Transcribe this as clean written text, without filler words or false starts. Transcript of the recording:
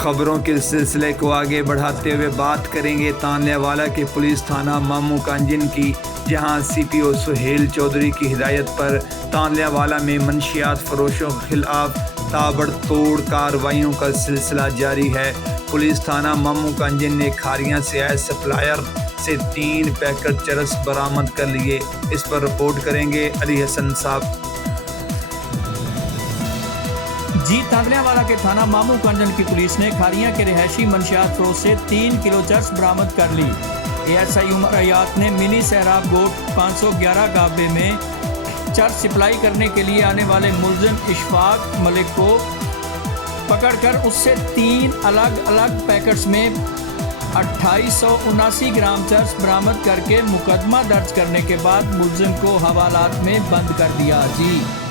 खबरों के सिलसिले को आगे बढ़ाते हुए बात करेंगे तांल्यावाला के पुलिस थाना मामू कांजन की, जहां सीपीओ सुहेल चौधरी की हिदायत पर तांल्यावाला में मंशियात फरोशों के खिलाफ ताबड़तोड़ कार्रवाइयों का सिलसिला जारी है। पुलिस थाना मामू कांजन ने खारियां से आए सप्लायर से 3 पैकेट चरस बरामद कर लिए। इस पर रिपोर्ट करेंगे अली हसन साहब। जी, तांल्यावाला के थाना मामू कांजन की पुलिस ने खारियां के रिहायशी मंशियात फरोश से 3 किलो चरस बरामद कर ली। एएसआई उमर अयात ने मिनी सैराब गोट 511 गाबे में चरस सप्लाई करने के लिए आने वाले मुलजिम इशफाक मलिक को पकड़कर उससे 3 अलग अलग पैकेट्स में 2879 ग्राम चरस बरामद करके मुकदमा दर्ज करने के बाद मुलजिम को हवालात में बंद कर दिया। जी।